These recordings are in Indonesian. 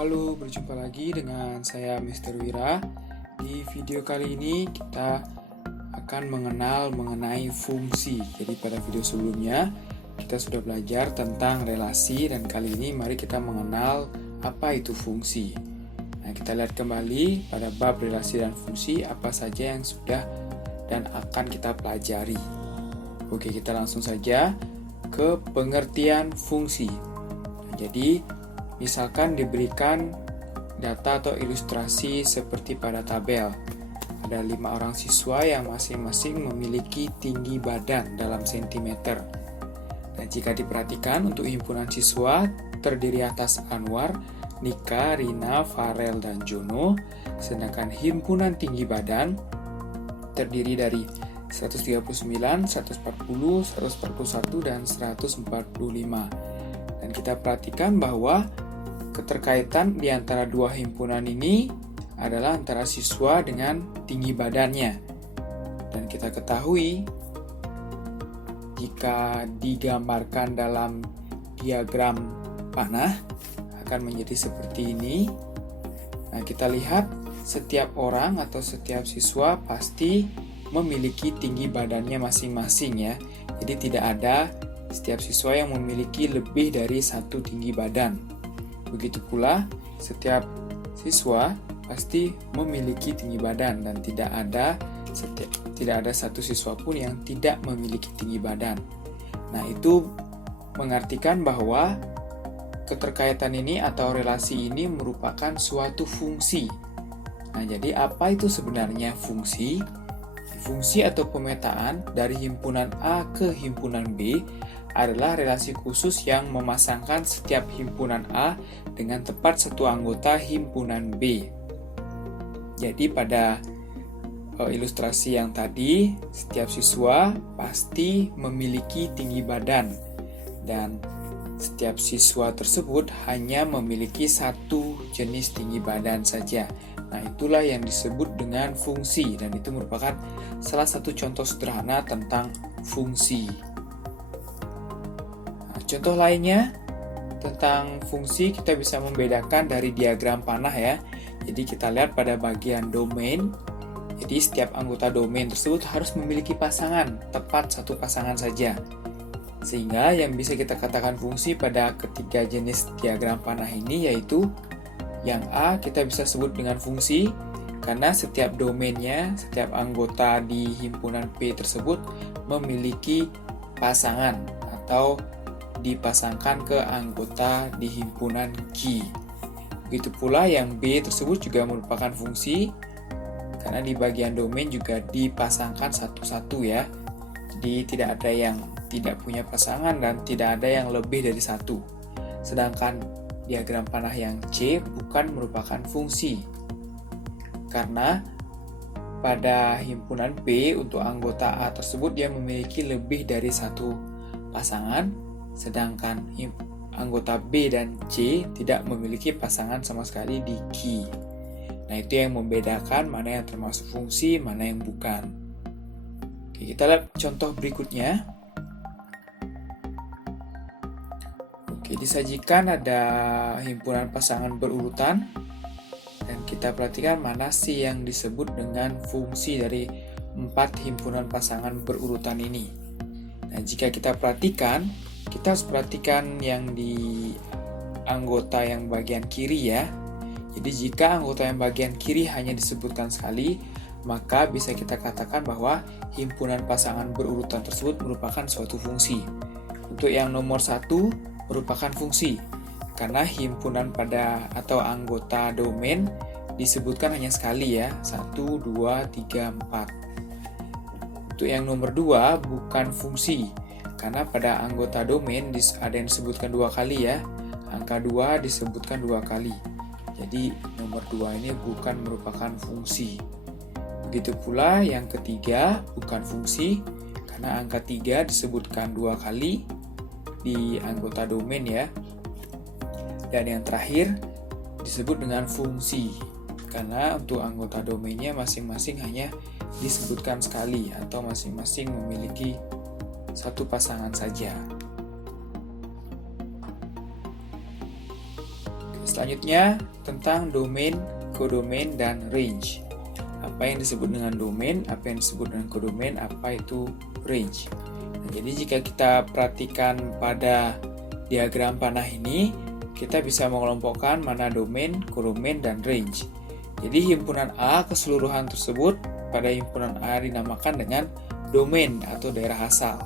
Halo, berjumpa lagi dengan saya Mr. Wira. Di video kali ini kita akan mengenal mengenai fungsi. Jadi pada video sebelumnya kita sudah belajar tentang relasi dan kali ini mari kita mengenal apa itu fungsi. Nah, kita lihat kembali pada bab relasi dan fungsi apa saja yang sudah dan akan kita pelajari. Oke, kita langsung saja ke pengertian fungsi. Nah, jadi misalkan diberikan data atau ilustrasi seperti pada tabel. Ada 5 orang siswa yang masing-masing memiliki tinggi badan dalam sentimeter. Dan jika diperhatikan untuk himpunan siswa terdiri atas Anwar, Nika, Rina, Farel, dan Jono. Sedangkan himpunan tinggi badan terdiri dari 139, 140, 141, dan 145. Dan kita perhatikan bahwa keterkaitan di antara dua himpunan ini adalah antara siswa dengan tinggi badannya. Dan kita ketahui jika digambarkan dalam diagram panah akan menjadi seperti ini. Nah, kita lihat setiap orang atau setiap siswa pasti memiliki tinggi badannya masing-masing ya. Jadi tidak ada setiap siswa yang memiliki lebih dari satu tinggi badan. Begitu pula, setiap siswa pasti memiliki tinggi badan dan tidak ada satu siswa pun yang tidak memiliki tinggi badan. Nah, itu mengartikan bahwa keterkaitan ini atau relasi ini merupakan suatu fungsi. Nah, jadi apa itu sebenarnya fungsi? Fungsi atau pemetaan dari himpunan A ke himpunan B adalah relasi khusus yang memasangkan setiap himpunan A dengan tepat satu anggota himpunan B. Jadi pada ilustrasi yang tadi, setiap siswa pasti memiliki tinggi badan dan setiap siswa tersebut hanya memiliki satu jenis tinggi badan saja. Nah, itulah yang disebut dengan fungsi dan itu merupakan salah satu contoh sederhana tentang fungsi. Contoh lainnya tentang fungsi kita bisa membedakan dari diagram panah ya. Jadi kita lihat pada bagian domain. Jadi setiap anggota domain tersebut harus memiliki pasangan, tepat satu pasangan saja. Sehingga yang bisa kita katakan fungsi pada ketiga jenis diagram panah ini yaitu yang A kita bisa sebut dengan fungsi karena setiap domainnya, setiap anggota di himpunan P tersebut memiliki pasangan atau dipasangkan ke anggota di himpunan Q. Begitu pula yang B tersebut juga merupakan fungsi karena di bagian domain juga dipasangkan satu-satu ya. Jadi tidak ada yang tidak punya pasangan dan tidak ada yang lebih dari satu. Sedangkan diagram panah yang C bukan merupakan fungsi. Karena pada himpunan B untuk anggota A tersebut dia memiliki lebih dari satu pasangan. Sedangkan anggota B dan C tidak memiliki pasangan sama sekali di Q. Nah, itu yang membedakan mana yang termasuk fungsi, mana yang bukan. Oke, kita lihat contoh berikutnya. Oke, disajikan ada himpunan pasangan berurutan dan kita perhatikan mana sih yang disebut dengan fungsi dari 4 himpunan pasangan berurutan ini. Nah, jika kita perhatikan, kita harus perhatikan yang di anggota yang bagian kiri ya. Jadi jika anggota yang bagian kiri hanya disebutkan sekali, maka bisa kita katakan bahwa himpunan pasangan berurutan tersebut merupakan suatu fungsi. Untuk yang nomor 1 merupakan fungsi, karena himpunan pada atau anggota domain disebutkan hanya sekali ya, 1, 2, 3, 4. Untuk yang nomor 2 bukan fungsi, karena pada anggota domain ada yang disebutkan 2 kali ya. Angka 2 disebutkan 2 kali. Jadi nomor 2 ini bukan merupakan fungsi. Begitu pula yang ketiga bukan fungsi, karena angka 3 disebutkan 2 kali di anggota domain ya. Dan yang terakhir disebut dengan fungsi, karena untuk anggota domainnya masing-masing hanya disebutkan sekali atau masing-masing memiliki satu pasangan saja. Selanjutnya tentang domain, kodomain, dan range. Apa yang disebut dengan domain, apa yang disebut dengan kodomain, apa itu range. Nah, jadi jika kita perhatikan pada diagram panah ini, kita bisa mengelompokkan mana domain, kodomain, dan range. Jadi himpunan A keseluruhan tersebut pada himpunan A dinamakan dengan domain atau daerah asal.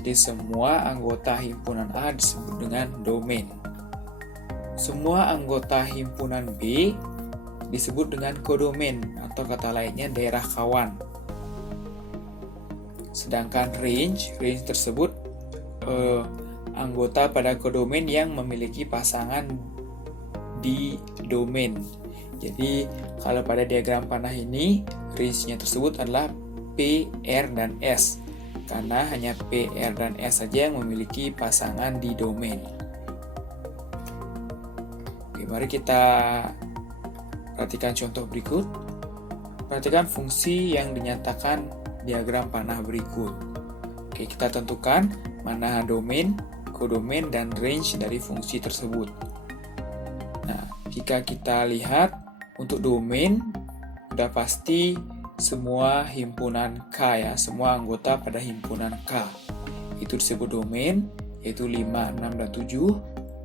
Jadi semua anggota himpunan A disebut dengan domain. Semua anggota himpunan B disebut dengan kodomain atau kata lainnya daerah kawan. Sedangkan range tersebut anggota pada kodomain yang memiliki pasangan di domain. Jadi kalau pada diagram panah ini range-nya tersebut adalah P, R, dan S karena hanya P, R, dan S saja yang memiliki pasangan di domain. Oke, mari kita perhatikan contoh berikut. Perhatikan fungsi yang dinyatakan diagram panah berikut. Oke, kita tentukan mana domain, kodomain, dan range dari fungsi tersebut. Nah, jika kita lihat untuk domain, sudah pasti semua himpunan K ya, semua anggota pada himpunan K. Itu disebut domain, yaitu 5, 6, dan 7.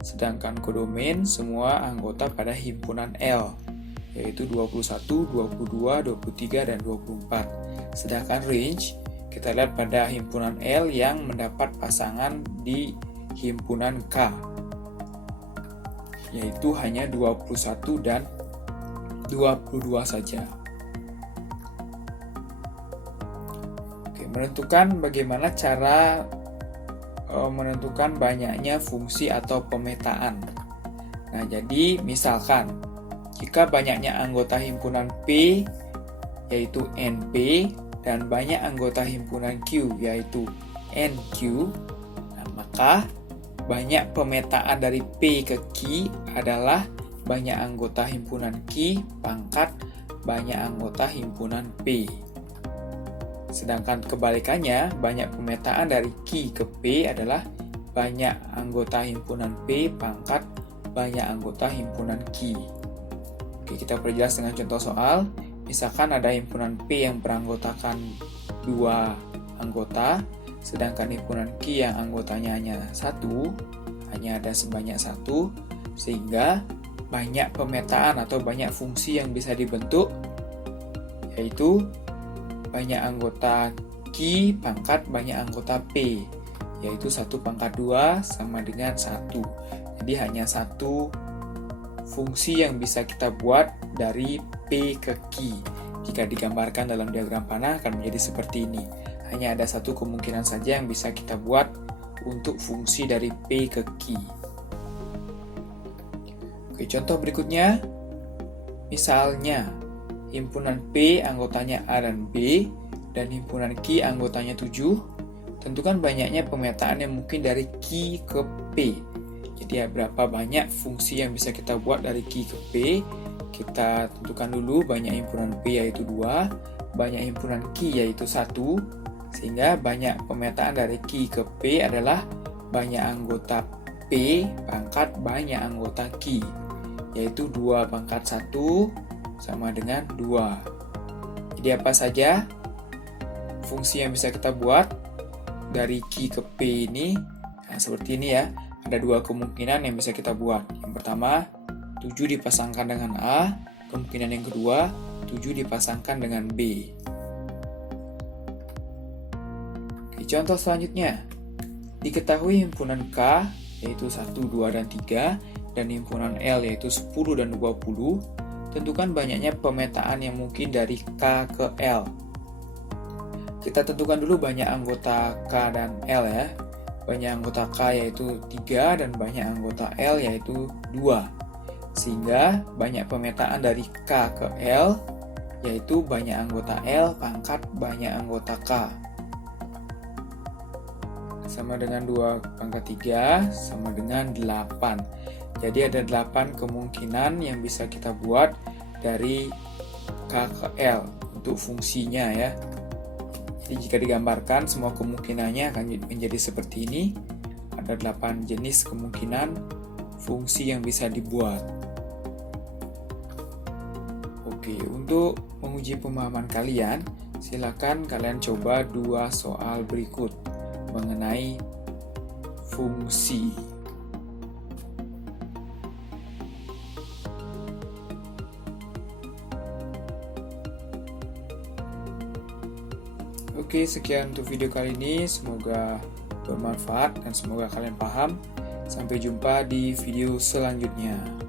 Sedangkan kodomain semua anggota pada himpunan L, yaitu 21, 22, 23, dan 24. Sedangkan range, kita lihat pada himpunan L yang mendapat pasangan di himpunan K, yaitu hanya 21 dan 22 saja. Oke, menentukan bagaimana cara menentukan banyaknya fungsi atau pemetaan. Nah, jadi misalkan jika banyaknya anggota himpunan P yaitu NP dan banyak anggota himpunan Q yaitu NQ, nah, maka banyak pemetaan dari P ke Q adalah banyak anggota himpunan Q pangkat banyak anggota himpunan P. Sedangkan kebalikannya, banyak pemetaan dari Q ke P adalah banyak anggota himpunan P pangkat banyak anggota himpunan Q. Oke, kita perjelas dengan contoh soal. Misalkan ada himpunan P yang beranggotakan 2 anggota, sedangkan himpunan Q yang anggotanya hanya 1, hanya ada sebanyak 1, sehingga banyak pemetaan atau banyak fungsi yang bisa dibentuk, yaitu banyak anggota Q pangkat banyak anggota P, yaitu 1 pangkat 2 sama dengan 1. Jadi hanya 1 fungsi yang bisa kita buat dari P ke Q. Jika digambarkan dalam diagram panah akan menjadi seperti ini. Hanya ada 1 kemungkinan saja yang bisa kita buat untuk fungsi dari P ke Q. Oke, contoh berikutnya. Misalnya, himpunan P anggotanya A dan B, dan himpunan Q anggotanya 7. Tentukan banyaknya pemetaan yang mungkin dari Q ke P. Jadi berapa banyak fungsi yang bisa kita buat dari Q ke P. Kita tentukan dulu banyak himpunan P yaitu 2, banyak himpunan Q yaitu 1, sehingga banyak pemetaan dari Q ke P adalah banyak anggota P pangkat banyak anggota Q, yaitu 2 pangkat 1 sama dengan 2. Jadi apa saja fungsi yang bisa kita buat dari Q ke P ini? Nah, seperti ini ya. Ada 2 kemungkinan yang bisa kita buat. Yang pertama, 7 dipasangkan dengan A. Kemungkinan yang kedua, 7 dipasangkan dengan B. Oke, contoh selanjutnya. Diketahui himpunan K yaitu 1, 2, dan 3, dan himpunan L yaitu 10 dan 20, tentukan banyaknya pemetaan yang mungkin dari K ke L. Kita tentukan dulu banyak anggota K dan L ya. Banyak anggota K yaitu 3 dan banyak anggota L yaitu 2. Sehingga banyak pemetaan dari K ke L yaitu banyak anggota L pangkat banyak anggota K. Sama dengan 2 pangkat 3 sama dengan 8. Jadi ada 8 kemungkinan yang bisa kita buat dari K ke L untuk fungsinya ya. Jadi jika digambarkan semua kemungkinannya akan menjadi seperti ini. Ada 8 jenis kemungkinan fungsi yang bisa dibuat. Oke, untuk menguji pemahaman kalian, silakan kalian coba 2 soal berikut mengenai fungsi. Oke, sekian untuk video kali ini. Semoga bermanfaat dan semoga kalian paham. Sampai jumpa di video selanjutnya.